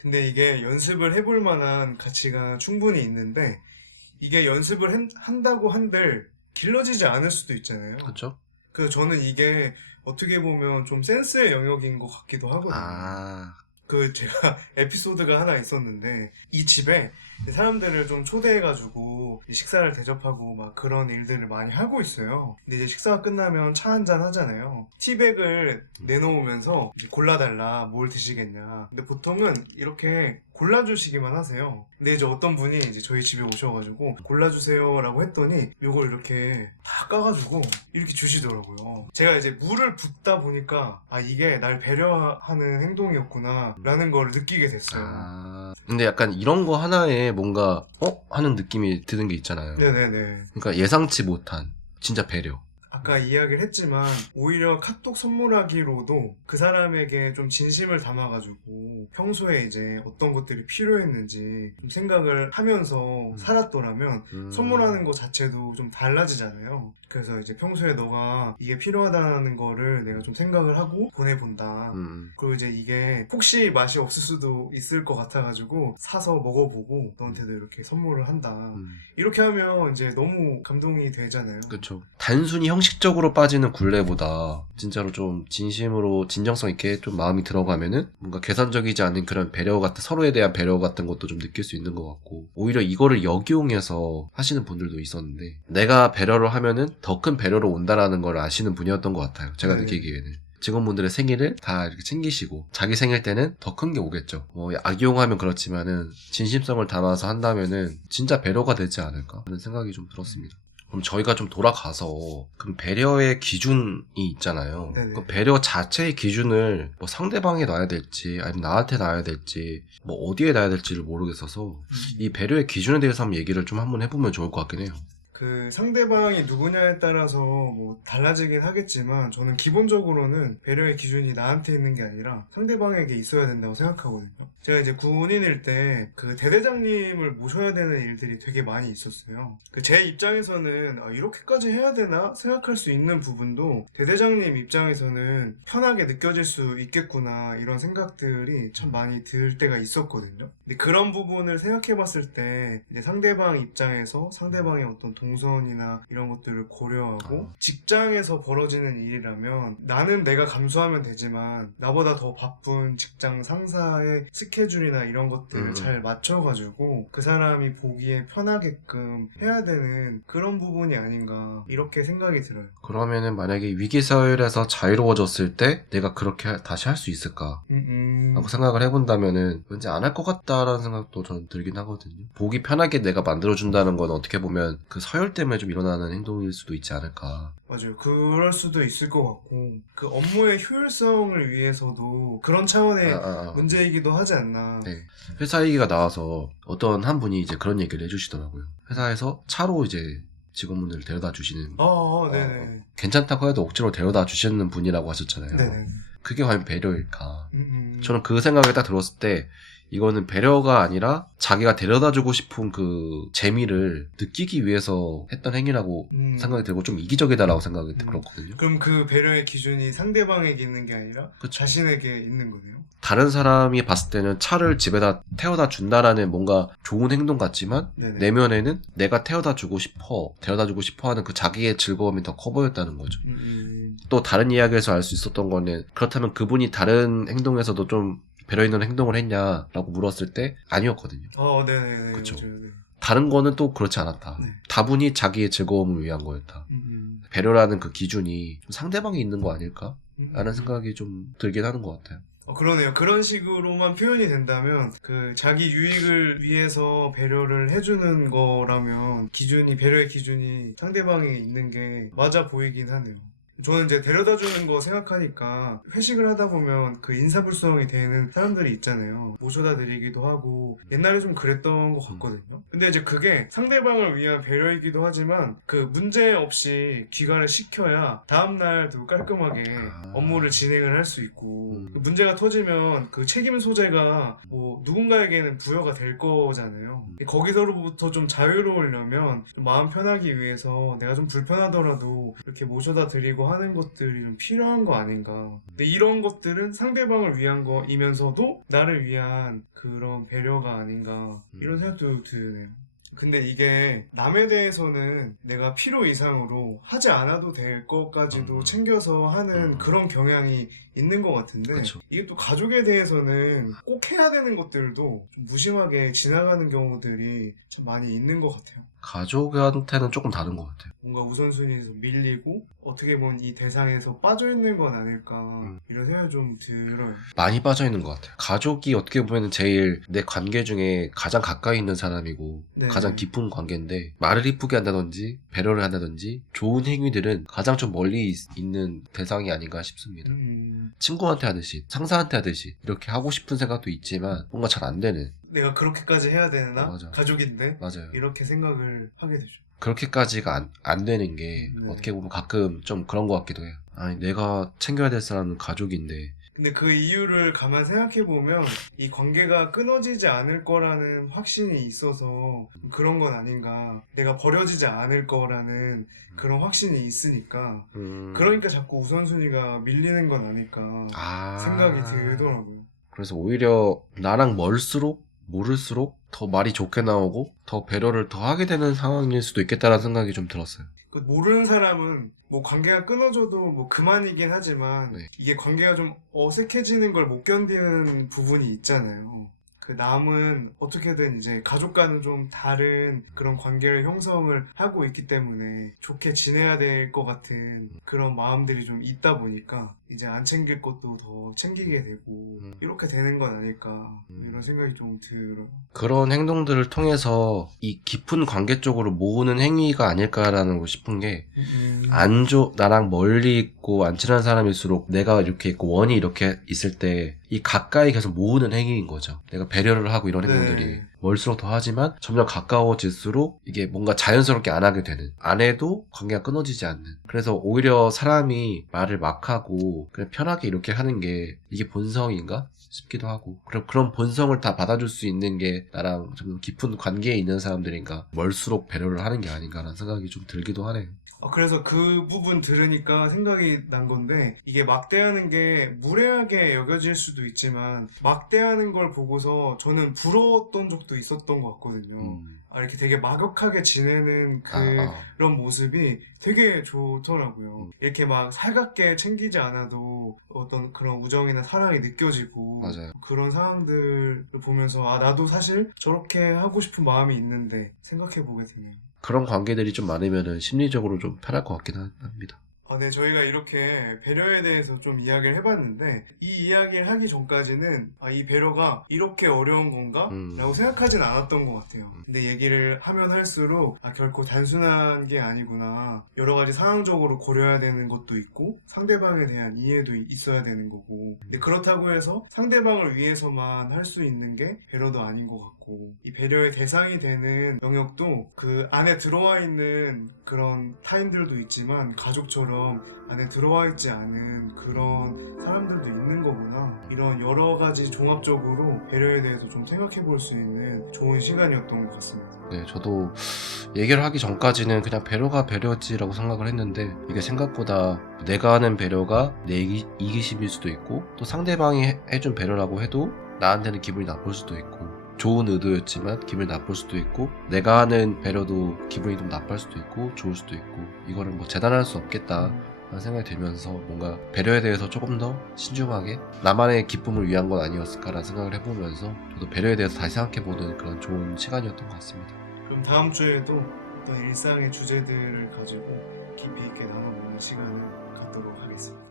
근데 이게 연습을 해볼 만한 가치가 충분히 있는데 이게 연습을 한다고 한들 길러지지 않을 수도 있잖아요. 그쵸? 그래서 저는 이게 어떻게 보면 좀 센스의 영역인 것 같기도 하거든요. 아, 제가 에피소드가 하나 있었는데 이 집에 사람들을 좀 초대해가지고 식사를 대접하고 막 그런 일들을 많이 하고 있어요. 근데 이제 식사가 끝나면 차 한잔 하잖아요. 티백을 내놓으면서 이제 골라달라, 뭘 드시겠냐. 근데 보통은 이렇게 골라주시기만 하세요. 근데 이제 어떤 분이 이제 저희 집에 오셔가지고 골라주세요 라고 했더니 이걸 이렇게 다 까가지고 이렇게 주시더라고요. 제가 이제 물을 붓다 보니까 아 이게 날 배려하는 행동이었구나 라는 걸 느끼게 됐어요. 근데 약간 이런 거 하나에 뭔가 하는 느낌이 드는 게 있잖아요. 네네네. 그러니까 예상치 못한 진짜 배려. 아까 이야기를 했지만 오히려 카톡 선물하기로도 그 사람에게 좀 진심을 담아가지고 평소에 이제 어떤 것들이 필요했는지 좀 생각을 하면서 살았더라면 선물하는 것 자체도 좀 달라지잖아요. 그래서 이제 평소에 너가 이게 필요하다는 거를 내가 좀 생각을 하고 보내본다. 그리고 이제 이게 혹시 맛이 없을 수도 있을 것 같아가지고 사서 먹어보고 너한테도 이렇게 선물을 한다. 이렇게 하면 이제 너무 감동이 되잖아요. 그쵸. 단순히 형식적으로 빠지는 굴레보다 진짜로 좀 진심으로 진정성 있게 좀 마음이 들어가면은 뭔가 계산적이지 않은 그런 배려 같은, 서로에 대한 배려 같은 것도 좀 느낄 수 있는 것 같고, 오히려 이거를 역이용해서 하시는 분들도 있었는데 내가 배려를 하면은 더 큰 배려로 온다라는 걸 아시는 분이었던 것 같아요. 제가 네. 느끼기에는. 직원분들의 생일을 다 이렇게 챙기시고 자기 생일 때는 더 큰 게 오겠죠. 뭐 악용하면 그렇지만은 진심성을 담아서 한다면은 진짜 배려가 되지 않을까 하는 생각이 좀 들었습니다. 그럼 저희가 좀 돌아가서 그럼 배려의 기준이 있잖아요. 그 배려 자체의 기준을 뭐 상대방에 놔야 될지 아니면 나한테 놔야 될지 뭐 어디에 놔야 될지를 모르겠어서 이 배려의 기준에 대해서 한번 얘기를 좀 한번 해보면 좋을 것 같긴 해요. 그 상대방이 누구냐에 따라서 뭐 달라지긴 하겠지만 저는 기본적으로는 배려의 기준이 나한테 있는 게 아니라 상대방에게 있어야 된다고 생각하거든요. 제가 이제 군인일 때 그 대대장님을 모셔야 되는 일들이 되게 많이 있었어요. 제 입장에서는 이렇게까지 해야 되나 생각할 수 있는 부분도 대대장님 입장에서는 편하게 느껴질 수 있겠구나 이런 생각들이 참 많이 들 때가 있었거든요. 근데 그런 부분을 생각해 봤을 때 이제 상대방 입장에서 상대방의 어떤 동선이나 이런 것들을 고려하고 직장에서 벌어지는 일이라면 나는 내가 감수하면 되지만 나보다 더 바쁜 직장 상사의 스케줄이나 이런 것들을 잘 맞춰가지고 그 사람이 보기에 편하게끔 해야 되는 그런 부분이 아닌가 이렇게 생각이 들어요. 그러면은 만약에 위기서열에서 자유로워졌을 때 내가 그렇게 다시 할 수 있을까 하고 생각을 해본다면은 왠지 안 할 것 같다라는 생각도 저는 들긴 하거든요. 보기 편하게 내가 만들어준다는 건 어떻게 보면 그 서열 때문에 좀 일어나는 행동일 수도 있지 않을까. 맞아요. 그럴 수도 있을 것 같고 그 업무의 효율성을 위해서도 그런 차원의 문제이기도 하지 않나. 네. 회사 얘기가 나와서 어떤 한 분이 이제 그런 얘기를 해주시더라고요. 회사에서 차로 이제 직원분들을 데려다 주시는 네네. 괜찮다고 해도 억지로 데려다 주시는 분이라고 하셨잖아요. 네네. 그게 과연 배려일까? 저는 그 생각을 딱 들었을 때 이거는 배려가 아니라 자기가 데려다주고 싶은 그 재미를 느끼기 위해서 했던 행위라고 생각이 들고 좀 이기적이다라고 생각이 들었거든요. 그럼 그 배려의 기준이 상대방에게 있는 게 아니라 그쵸. 자신에게 있는 거네요? 다른 사람이 봤을 때는 차를 집에다 태워다 준다라는 뭔가 좋은 행동 같지만 네네. 내면에는 내가 태워다 주고 싶어, 데려다 주고 싶어 하는 그 자기의 즐거움이 더 커 보였다는 거죠. 또 다른 이야기에서 알 수 있었던 거는 그렇다면 그분이 다른 행동에서도 좀 배려 있는 행동을 했냐라고 물었을 때 아니었거든요. 네네네. 그쵸. 네. 다른 거는 또 그렇지 않았다. 다분히 자기의 즐거움을 위한 거였다. 배려라는 그 기준이 상대방이 있는 거 아닐까? 라는 생각이 좀 들긴 하는 것 같아요. 그러네요. 그런 식으로만 표현이 된다면 그 자기 유익을 위해서 배려를 해주는 거라면 배려의 기준이 상대방에 있는 게 맞아 보이긴 하네요. 저는 이제 데려다 주는 거 생각하니까 회식을 하다 보면 그 인사불성이 되는 사람들이 있잖아요. 모셔다 드리기도 하고 옛날에 좀 그랬던 것 같거든요. 근데 이제 그게 상대방을 위한 배려이기도 하지만 그 문제 없이 귀가를 시켜야 다음날도 깔끔하게 업무를 진행을 할 수 있고 그 문제가 터지면 그 책임 소재가 뭐 누군가에게는 부여가 될 거잖아요. 거기서로부터 좀 자유로우려면 좀 마음 편하기 위해서 내가 좀 불편하더라도 이렇게 모셔다 드리고 배려하는 것들이 좀 필요한 거 아닌가. 근데 이런 것들은 상대방을 위한 거이면서도 나를 위한 그런 배려가 아닌가 이런 생각도 드네요. 근데 이게 남에 대해서는 내가 필요 이상으로 하지 않아도 될 것까지도 챙겨서 하는 그런 경향이 있는 것 같은데 그쵸. 이게 또 가족에 대해서는 꼭 해야 되는 것들도 좀 무심하게 지나가는 경우들이 좀 많이 있는 것 같아요. 가족한테는 조금 다른 것 같아요. 뭔가 우선순위에서 밀리고 어떻게 보면 이 대상에서 빠져있는 건 아닐까 이런 생각이 좀 들어요. 많이 빠져있는 것 같아요. 가족이 어떻게 보면 제일 내 관계 중에 가장 가까이 있는 사람이고 네. 가장 깊은 관계인데 말을 이쁘게 한다든지 배려를 한다든지 좋은 행위들은 가장 좀 멀리 있는 대상이 아닌가 싶습니다. 친구한테 하듯이 상사한테 하듯이 이렇게 하고 싶은 생각도 있지만 뭔가 잘 안 되는, 내가 그렇게까지 해야 되나? 맞아. 가족인데? 맞아요. 이렇게 생각을 하게 되죠. 그렇게까지가 안 되는 게 네. 어떻게 보면 가끔 좀 그런 것 같기도 해요. 아니 내가 챙겨야 될 사람은 가족인데. 근데 그 이유를 가만 생각해보면 이 관계가 끊어지지 않을 거라는 확신이 있어서 그런 건 아닌가. 내가 버려지지 않을 거라는 그런 확신이 있으니까 그러니까 자꾸 우선순위가 밀리는 건 아닐까 생각이 들더라고요. 그래서 오히려 나랑 멀수록 모를수록 더 말이 좋게 나오고 더 배려를 더 하게 되는 상황일 수도 있겠다라는 생각이 좀 들었어요. 그 모르는 사람은 뭐 관계가 끊어져도 뭐 그만이긴 하지만 네. 이게 관계가 좀 어색해지는 걸 못 견디는 부분이 있잖아요. 그 남은 어떻게든 이제 가족과는 좀 다른 그런 관계를 형성을 하고 있기 때문에 좋게 지내야 될 것 같은 그런 마음들이 좀 있다 보니까 이제 안 챙길 것도 더 챙기게 되고 이렇게 되는 건 아닐까 이런 생각이 좀 들어요. 그런 행동들을 통해서 이 깊은 관계 쪽으로 모으는 행위가 아닐까라는 거 싶은 게 나랑 멀리 있고 안 친한 사람일수록 내가 이렇게 있고 원이 이렇게 있을 때 이 가까이 계속 모으는 행위인 거죠. 내가 배려를 하고 이런 행동들이 네. 멀수록 더 하지만 점점 가까워질수록 이게 뭔가 자연스럽게 안 하게 되는, 안 해도 관계가 끊어지지 않는. 그래서 오히려 사람이 말을 막 하고 그냥 편하게 이렇게 하는 게 이게 본성인가 싶기도 하고, 그런 본성을 다 받아줄 수 있는 게 나랑 좀 깊은 관계에 있는 사람들인가, 멀수록 배려를 하는 게 아닌가라는 생각이 좀 들기도 하네요. 그래서 그 부분 들으니까 생각이 난 건데 이게 막대하는 게 무례하게 여겨질 수도 있지만 막대하는 걸 보고서 저는 부러웠던 적도 있었던 것 같거든요. 이렇게 되게 막역하게 지내는 그런 모습이 되게 좋더라고요. 이렇게 막 살갑게 챙기지 않아도 어떤 그런 우정이나 사랑이 느껴지고 맞아요. 그런 상황들을 보면서 나도 사실 저렇게 하고 싶은 마음이 있는데 생각해 보게 되네요. 그런 관계들이 좀 많으면은 심리적으로 좀 편할 것 같긴 합니다. 네, 저희가 이렇게 배려에 대해서 좀 이야기를 해봤는데 이 이야기를 하기 전까지는 이 배려가 이렇게 어려운 건가? 라고 생각하진 않았던 것 같아요. 근데 얘기를 하면 할수록 결코 단순한 게 아니구나. 여러 가지 상황적으로 고려해야 되는 것도 있고 상대방에 대한 이해도 있어야 되는 거고, 근데 그렇다고 해서 상대방을 위해서만 할 수 있는 게 배려도 아닌 것 같고, 이 배려의 대상이 되는 영역도 그 안에 들어와 있는 그런 타인들도 있지만 가족처럼 안에 들어와 있지 않은 그런 사람들도 있는 거구나. 이런 여러 가지 종합적으로 배려에 대해서 좀 생각해 볼 수 있는 좋은 시간이었던 것 같습니다. 네, 저도 얘기를 하기 전까지는 그냥 배려가 배려지라고 생각을 했는데 이게 생각보다 내가 하는 배려가 내 이기심일 수도 있고, 또 상대방이 해준 배려라고 해도 나한테는 기분이 나쁠 수도 있고, 좋은 의도였지만 기분이 나쁠 수도 있고, 내가 하는 배려도 기분이 좀 나쁠 수도 있고 좋을 수도 있고, 이거를 뭐 재단할 수 없겠다 라는 생각이 들면서 뭔가 배려에 대해서 조금 더 신중하게 나만의 기쁨을 위한 건 아니었을까라는 생각을 해보면서 저도 배려에 대해서 다시 생각해보는 그런 좋은 시간이었던 것 같습니다. 그럼 다음 주에도 어떤 일상의 주제들을 가지고 깊이 있게 나눠보는 시간을 갖도록 하겠습니다.